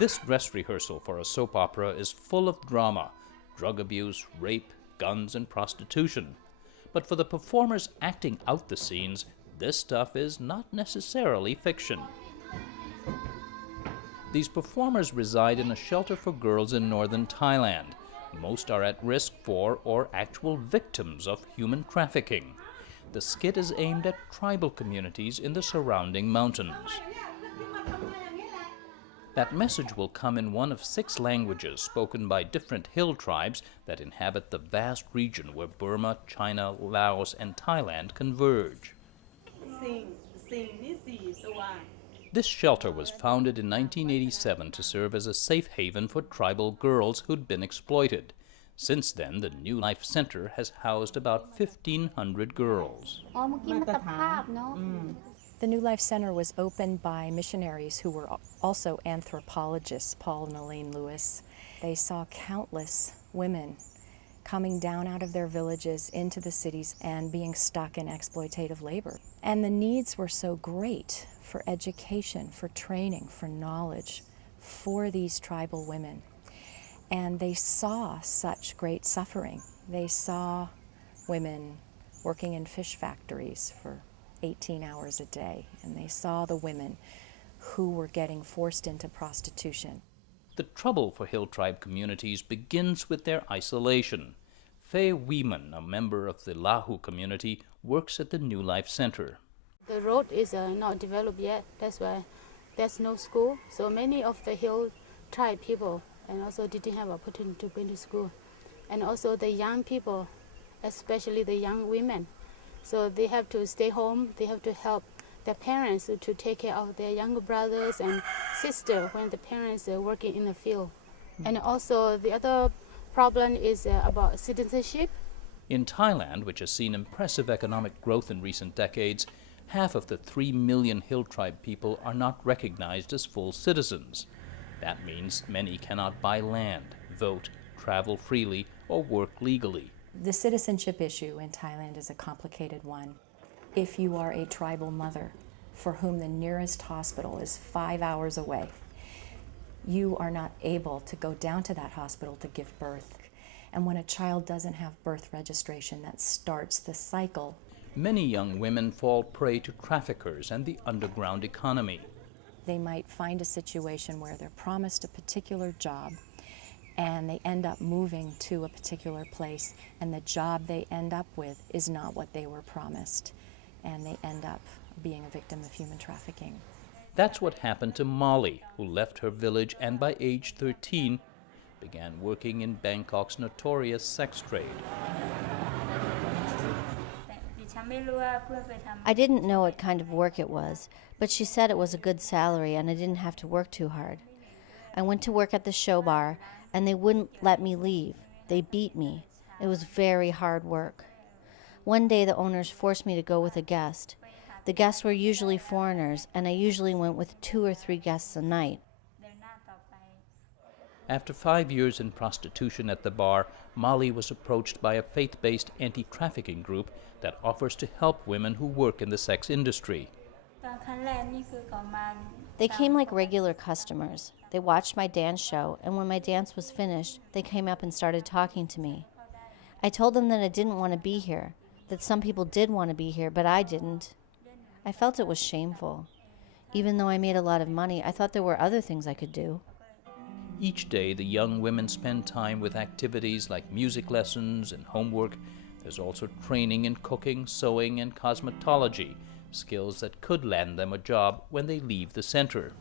This dress rehearsal for a soap opera is full of drama, drug abuse, rape, guns, and prostitution. But for the performers acting out the scenes, this stuff is not necessarily fiction. These performers reside in a shelter for girls in northern Thailand. Most are at risk for or actual victims of human trafficking. The skit is aimed at tribal communities in the surrounding mountains. That message will come in one of 6 languages spoken by different hill tribes that inhabit the vast region where Burma, China, Laos, and Thailand converge. This shelter was founded in 1987 to serve as a safe haven for tribal girls who'd been exploited. Since then, the New Life Center has housed about 1,500 girls. The New Life Center was opened by missionaries who were also anthropologists, Paul and Elaine Lewis. They saw countless women coming down out of their villages into the cities and being stuck in exploitative labor. And the needs were so great for education, for training, for knowledge for these tribal women. And they saw such great suffering. They saw women working in fish factories for 18 hours a day, and they saw the women who were getting forced into prostitution. The trouble for hill tribe communities begins with their isolation. Faye Weeman, a member of the Lahu community, works at the New Life Center. The road is not developed yet. That's why there's no school. So many of the hill tribe people and also didn't have opportunity to go to school. And also the young people, especially the young women. So they have to stay home. They have to help their parents to take care of their younger brothers and sisters when the parents are working in the field. And also the other problem is about citizenship. In Thailand, which has seen impressive economic growth in recent decades, half of the 3 million hill tribe people are not recognized as full citizens. That means many cannot buy land, vote, travel freely, or work legally. The citizenship issue in Thailand is a complicated one. If you are a tribal mother for whom the nearest hospital is 5 hours away, you are not able to go down to that hospital to give birth. And when a child doesn't have birth registration, that starts the cycle. Many young women fall prey to traffickers and the underground economy. They might find a situation where they're promised a particular job and they end up moving to a particular place, and the job they end up with is not what they were promised, and they end up being a victim of human trafficking. That's what happened to Molly, who left her village and by age 13 began working in Bangkok's notorious sex trade. I didn't know what kind of work it was, but she said it was a good salary and I didn't have to work too hard. I went to work at the show bar and they wouldn't let me leave. They beat me. It was very hard work. One day the owners forced me to go with a guest. The guests were usually foreigners, and I usually went with 2 or 3 guests a night. After 5 years in prostitution at the bar, Molly was approached by a faith-based anti-trafficking group that offers to help women who work in the sex industry. They came like regular customers. They watched my dance show, and when my dance was finished, they came up and started talking to me. I told them that I didn't want to be here, that some people did want to be here, but I didn't. I felt it was shameful. Even though I made a lot of money, I thought there were other things I could do. Each day, the young women spend time with activities like music lessons and homework. There's also training in cooking, sewing, and cosmetology, skills that could land them a job when they leave the center.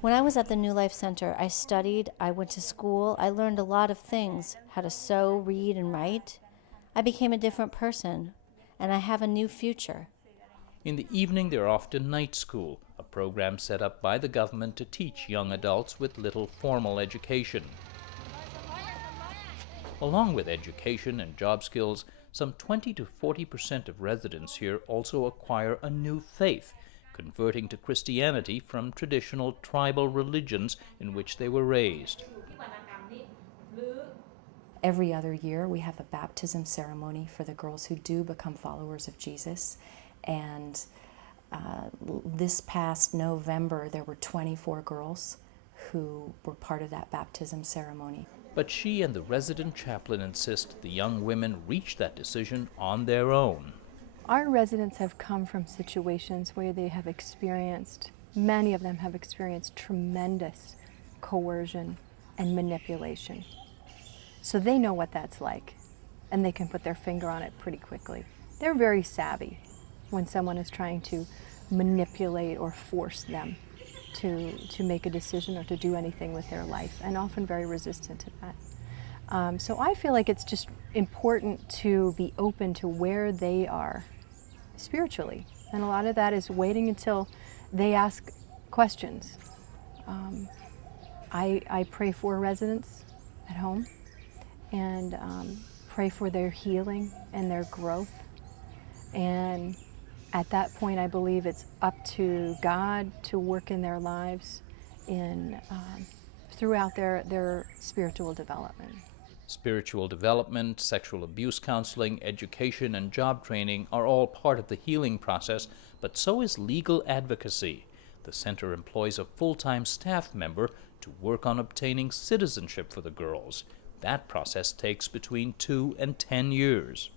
When I was at the New Life Center, I studied, I went to school, I learned a lot of things, how to sew, read, and write. I became a different person, and I have a new future. In the evening, they're off to night school, a program set up by the government to teach young adults with little formal education. Along with education and job skills, some 20 to 40% of residents here also acquire a new faith, converting to Christianity from traditional tribal religions in which they were raised. Every other year we have a baptism ceremony for the girls who do become followers of Jesus, and This past November, there were 24 girls who were part of that baptism ceremony. But she and the resident chaplain insist the young women reach that decision on their own. Our residents have come from situations where they have experienced, many of them have experienced tremendous coercion and manipulation. So they know what that's like, and they can put their finger on it pretty quickly. They're very savvy when someone is trying to manipulate or force them to make a decision or to do anything with their life, and often very resistant to that. So I feel like it's just important to be open to where they are spiritually, and a lot of that is waiting until they ask questions. I pray for residents at home and pray for their healing and their growth, and at that point I believe it's up to God to work in their lives throughout their spiritual development. Spiritual development, sexual abuse counseling, education, and job training are all part of the healing process, but so is legal advocacy. The center employs a full-time staff member to work on obtaining citizenship for the girls. That process takes between 2 and 10 years.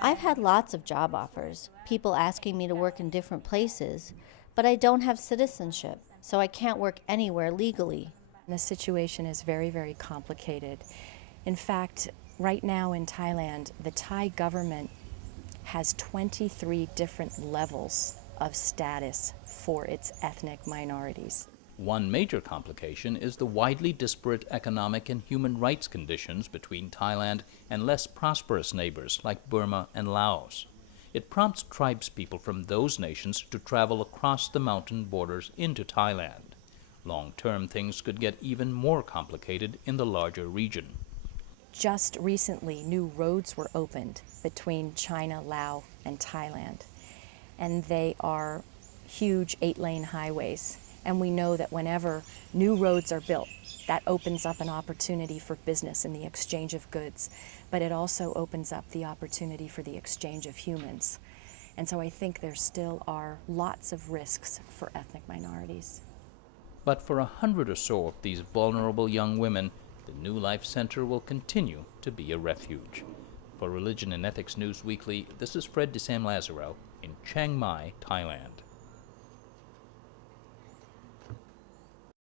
I've had lots of job offers, people asking me to work in different places, but I don't have citizenship, so I can't work anywhere legally. The situation is very, very complicated. In fact, right now in Thailand, the Thai government has 23 different levels of status for its ethnic minorities. One major complication is the widely disparate economic and human rights conditions between Thailand and less prosperous neighbors like Burma and Laos. It prompts tribespeople from those nations to travel across the mountain borders into Thailand. Long-term, things could get even more complicated in the larger region. Just recently, new roads were opened between China, Laos, and Thailand, and they are huge 8-lane highways. And we know that whenever new roads are built, that opens up an opportunity for business and the exchange of goods, but it also opens up the opportunity for the exchange of humans. And so I think there still are lots of risks for ethnic minorities. But for 100 or so of these vulnerable young women, the New Life Center will continue to be a refuge. For Religion and Ethics Newsweekly, this is Sam Lazaro in Chiang Mai, Thailand.